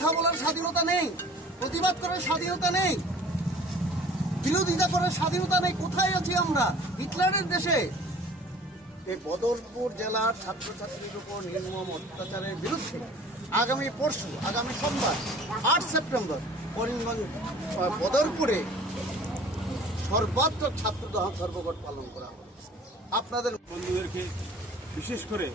কথা বলার স্বাধীনতা নেই, প্রতিবাদ করার স্বাধীনতা নেই, বিরোধিতা করার স্বাধীনতা নেই, কোথায় আছি আমরা? হিটলারের দেশে। এই বদরপুর জেলার ছাত্রছাত্রীর উপর নির্মম অত্যাচারের বিরুদ্ধে আগামী পরশু, আগামী সোমবার, আট সেপ্টেম্বর, করিমগঞ্জ বদরপুরে সর্বাত্মক ছাত্র ধর্মঘট পালন করা হবে। আপনাদের বন্ধুদেরকে বিশেষ করে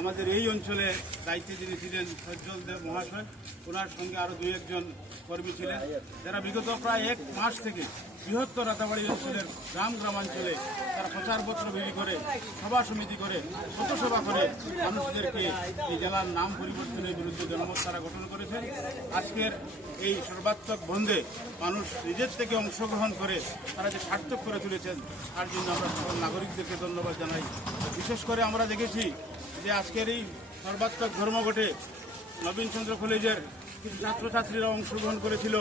আমাদের এই অঞ্চলে দায়িত্বে যিনি ছিলেন সজ্জল দেব মহাশয়, ওনার সঙ্গে আরও দু একজন কর্মী ছিলেন। যারা বিগত প্রায় এক মাস থেকে বৃহত্তর রাতাবাড়ি অঞ্চলের গ্রাম গ্রামাঞ্চলে তারা প্রচারপত্র বিলি করে, সভা সমিতি করে, শতসভা করে মানুষদেরকে এই জেলার নাম পরিবর্তনের বিরুদ্ধে জনমত তারা গঠন করেছেন। আজকের এই সর্বাত্মক বন্ধে মানুষ নিজের থেকে অংশগ্রহণ করে তারা যে সার্থক করে তুলেছেন, তার জন্য আমরা সকল নাগরিকদেরকে ধন্যবাদ জানাই। বিশেষ করে আমরা দেখেছি যে আজকের এই সর্বাত্মক ধর্মঘটে নবীন চন্দ্র কলেজের কিছু ছাত্রছাত্রীরা অংশগ্রহণ করেছিল।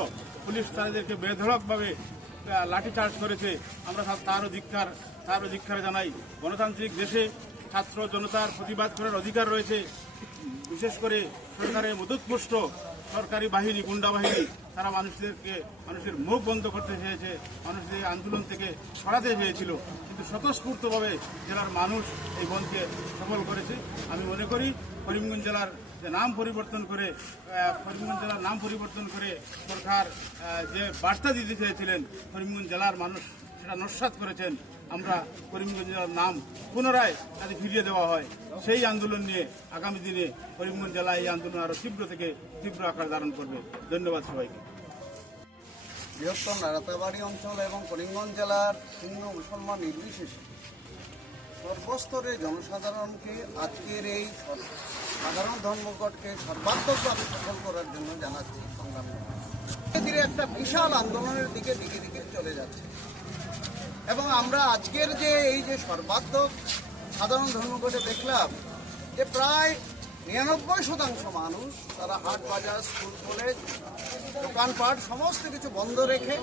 পুলিশ তাদেরকে বেধড়কভাবে লাঠিচার্জ করেছে। আমরা তারও ধিক্ষার তারও ধিক্ষার জানাই। গণতান্ত্রিক দেশে ছাত্র জনতার প্রতিবাদ করার অধিকার রয়েছে। বিশেষ করে সরকারের মদতপুষ্ট সরকারি বাহিনী, গুন্ডা বাহিনী, তারা মানুষদেরকে, মানুষের মুখ বন্ধ করতে চেয়েছে, মানুষদের আন্দোলন থেকে সরাতে চেয়েছিল। কিন্তু স্বতঃস্ফূর্তভাবে জেলার মানুষ এই বন্ধকে সফল করেছে। আমি মনে করি, করিমগঞ্জ জেলার যে নাম পরিবর্তন করে করিমগঞ্জ জেলার নাম পরিবর্তন করে সরকার যে বার্তা দিতে চেয়েছিলেন করিমগঞ্জ জেলার মানুষ সেটা নস্বাত করেছেন, আমরা করিমগঞ্জ জেলার নাম পুনরায় তাদের ফিরিয়ে দেওয়া হয়। সেই আন্দোলন নিয়ে আগামী দিনে করিমগঞ্জ জেলা এই আন্দোলন আরও তীব্র থেকে তীব্র আকার ধারণ করবে। ধন্যবাদ সবাইকে। বৃহত্তর রাতাবাড়ি অঞ্চল এবং করিমগঞ্জ জেলার হিন্দু মুসলমান নির্বিশেষে সর্বস্তরের জনসাধারণকে আজকের এই সাধারণ ধর্মঘটকে সর্বাত্মকভাবে সফল করার জন্য জানাচ্ছি সংগ্রাম ধীরে ধীরে একটা বিশাল আন্দোলনের দিকে দিকে দিকে চলে যাচ্ছে। এবং আমরা আজকের যে এই যে সর্বাত্মক সাধারণ ধর্মঘটে দেখলাম যে প্রায় নিরানব্বই শতাংশ মানুষ তারা হাট বাজার, স্কুল, কলেজ, দোকানপাট সমস্ত কিছু বন্ধ রেখে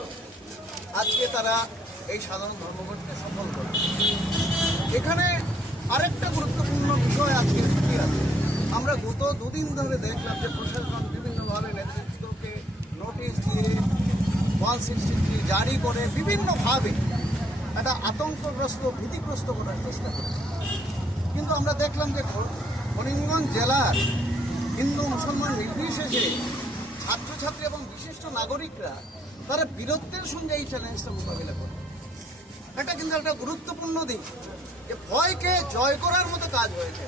আজকে তারা এই সাধারণ ধর্মঘটকে সফল করে এখানে আরেকটা গুরুত্বপূর্ণ বিষয় আজকে ছুটি আছে। আমরা গত দুদিন ধরে দেখলাম যে প্রশাসন বিভিন্নভাবে নেতৃত্বকে নোটিশ দিয়ে ওয়ান সিক্সটি থ্রি জারি করে বিভিন্নভাবে একটা আতঙ্কগ্রস্ত, ভীতিগ্রস্ত করার চেষ্টা করছে। কিন্তু আমরা দেখলাম যে করিমগঞ্জ জেলার হিন্দু মুসলমান নির্বিশেষে ছাত্রছাত্রী এবং বিশিষ্ট নাগরিকরা তারা বীরত্বের সঙ্গে এই চ্যালেঞ্জটা মোকাবিলা করে এটা কিন্তু একটা গুরুত্বপূর্ণ দিক, যে ভয়কে জয় করার মতো কাজ হয়েছে।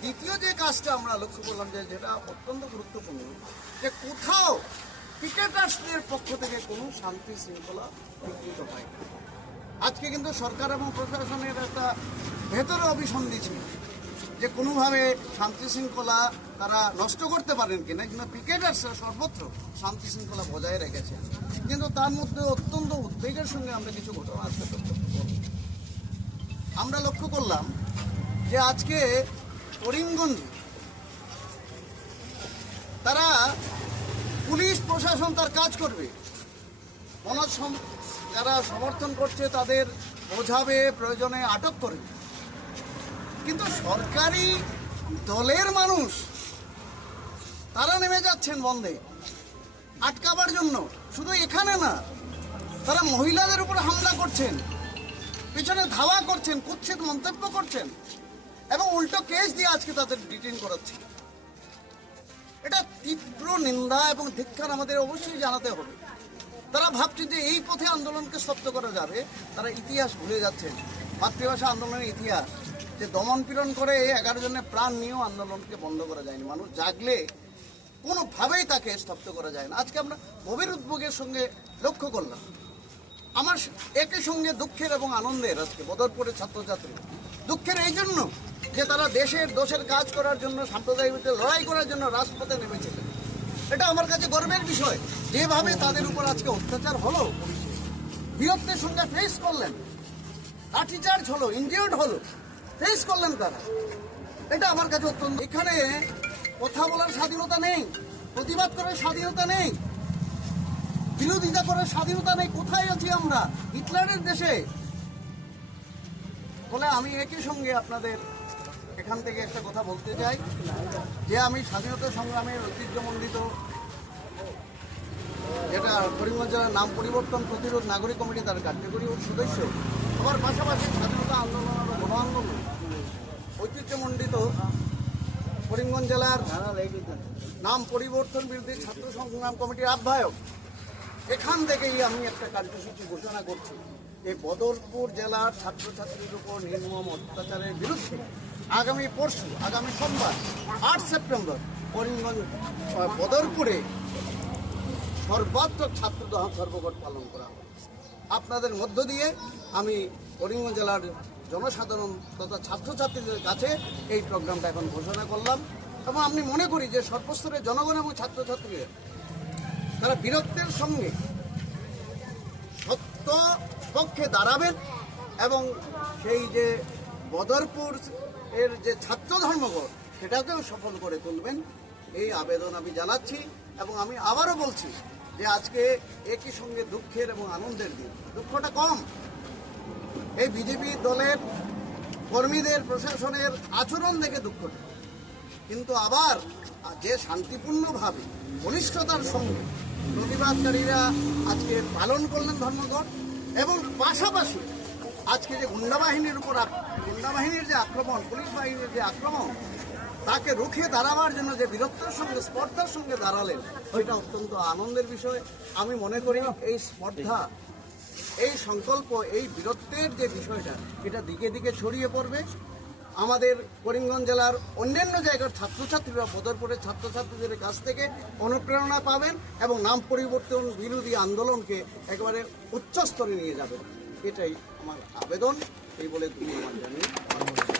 দ্বিতীয় যে কাজটা আমরা লক্ষ্য করলাম যে যেটা অত্যন্ত গুরুত্বপূর্ণ, যে কোথাও ক্রিকেটার্সদের পক্ষ থেকে কোনো শান্তি শৃঙ্খলা বিকৃত হয় আজকে কিন্তু সরকার এবং প্রশাসনের একটা ভেতরে অভিসন্ধি ছিল, যে কোনোভাবে শান্তি শৃঙ্খলা তারা নষ্ট করতে পারেন কিনা কিন্তু ক্রিকেটার্সরা সর্বত্র শান্তি শৃঙ্খলা বজায় রেখেছে। কিন্তু তার মধ্যে অত্যন্ত উদ্বেগের সঙ্গে আমরা কিছু ঘটনা আজকে আমরা লক্ষ্য করলাম যে আজকে করিমগঞ্জে তারা পুলিশ প্রশাসন তার কাজ করবে। মনোজ যারা সমর্থন করছে তাদের বোঝাবে, প্রয়োজনে আটক করবে। কিন্তু সরকারি দলের মানুষ তারা নেমে যাচ্ছেন বন্ধে আটকাবার জন্য। শুধু এখানে না, তারা মহিলাদের উপর হামলা করছেন, পিছনে ধাওয়া করছেন, কুৎসিত মন্তব্য করছেন এবং উল্টো কেস দিয়ে আজকে তাদের ডিটেন করাচ্ছে। এটা তীব্র নিন্দা এবং ধিক্ষার আমাদের অবশ্যই জানাতে হবে। তারা ভাবছেন যে এই পথে আন্দোলনকে স্তব্ধ করা যাবে। তারা ইতিহাস ভুলে যাচ্ছেন। মাতৃভাষা আন্দোলনের ইতিহাস। যে দমন পীড়ন করে এগারো জনের প্রাণ নিয়েও আন্দোলনকে বন্ধ করা যায়নি। মানুষ জাগলে কোনোভাবেই তাকে স্তব্ধ করা যায় না। আজকে আমরা গভীর উদ্যোগের সঙ্গে লক্ষ্য করলাম। আমার একই সঙ্গে দুঃখের এবং আনন্দের আজকে বদরপুরের ছাত্রছাত্রী। দুঃখের এই জন্য যে তারা দেশের দোষের কাজ করার জন্য সাম্প্রদায়িক লড়াই করার জন্য রাজপথে নেমেছিলেন এটা আমার কাছে গর্বের বিষয়। যেভাবে তাদের উপর আজকে অত্যাচার হলো বীরত্বের সঙ্গে ফেস করলেন। লাঠিচার্জ হলো ইনজিওর্ড হলো। ফেস করলেন তারা। এটা আমার কাছে অত্যন্ত এখানে কথা বলার স্বাধীনতা নেই, প্রতিবাদ করার স্বাধীনতা নেই, বিরোধিতা করার স্বাধীনতা নেই, কোথায় আছি আমরা? হিটলারের দেশে। বলে আমি একই সঙ্গে আপনাদের এখান থেকে একটা কথা বলতে চাই, যে আমি স্বাধীনতা সংগ্রামের ঐতিহ্যমণ্ডিত, যেটা করিমগঞ্জ জেলার নাম পরিবর্তন প্রতিরোধ নাগরিক কমিটি তার কার্যকরী সদস্য আবার পাশাপাশি স্বাধীনতা আন্দোলন আন্দোলন ঐতিহ্যমণ্ডিত করিমগঞ্জ জেলার নাম পরিবর্তন বিরোধী ছাত্র সংগ্রাম কমিটির আহ্বায়ক। এখান থেকেই আমি একটা কার্যসূচি ঘোষণা করছি। এই বদরপুর জেলার ছাত্রছাত্রীর উপর নির্মম অত্যাচারের বিরুদ্ধে আগামী পরশু, আগামী সোমবার, আট সেপ্টেম্বর করিমগঞ্জ বদরপুরে সর্বাত্মক ছাত্র ধর্মঘট পালন করা হবে। আপনাদের মধ্য দিয়ে আমি করিমগঞ্জ জেলার জনসাধারণ তথা ছাত্রছাত্রীদের কাছে এই প্রোগ্রামটা এখন ঘোষণা করলাম। এবং আমি মনে করি যে সর্বস্তরের জনগণ এবং ছাত্রছাত্রীরা তারা বীরত্বের সঙ্গে সত্য পক্ষে দাঁড়াবেন এবং সেই যে বদরপুর এর যে ছাত্র ধর্মঘট, সেটাকেও সফল করে তুলবেন। এই আবেদন আমি জানাচ্ছি এবং আমি আবারও বলছি যে আজকে একই সঙ্গে দুঃখের এবং আনন্দের দিন। দুঃখটা কম এই বিজেপি দলের কর্মীদের, প্রশাসনের আচরণ দেখে দুঃখটা কিন্তু আবার যে শান্তিপূর্ণভাবে ঘনিষ্ঠতার সঙ্গে প্রতিবাদকারীরা আজকে পালন করলেন ধর্মঘট এবং পাশাপাশি আজকে যে গুন্ডা বাহিনীর উপর আক- গুন্ডা বাহিনীর যে আক্রমণ, পুলিশ বাহিনীর যে আক্রমণ, তাকে রুখে দাঁড়াবার জন্য যে বীরত্বের সঙ্গে, স্পর্ধার সঙ্গে দাঁড়ালেন, ওইটা অত্যন্ত আনন্দের বিষয়। আমি মনে করি এই স্পর্ধা এই সংকল্প, এই বীরত্বের যে বিষয়টা, এটা দিকে দিকে ছড়িয়ে পড়বে। আমাদের করিমগঞ্জ জেলার অন্যান্য জায়গার ছাত্রছাত্রীরা বদরপুরের ছাত্রছাত্রীদের কাছ থেকে অনুপ্রেরণা পাবেন এবং নাম পরিবর্তন বিরোধী আন্দোলনকে একেবারে উচ্চস্তরে নিয়ে যাবেন। এটাই আমার আবেদন, এই বলে ধন্যবাদ জানিয়ে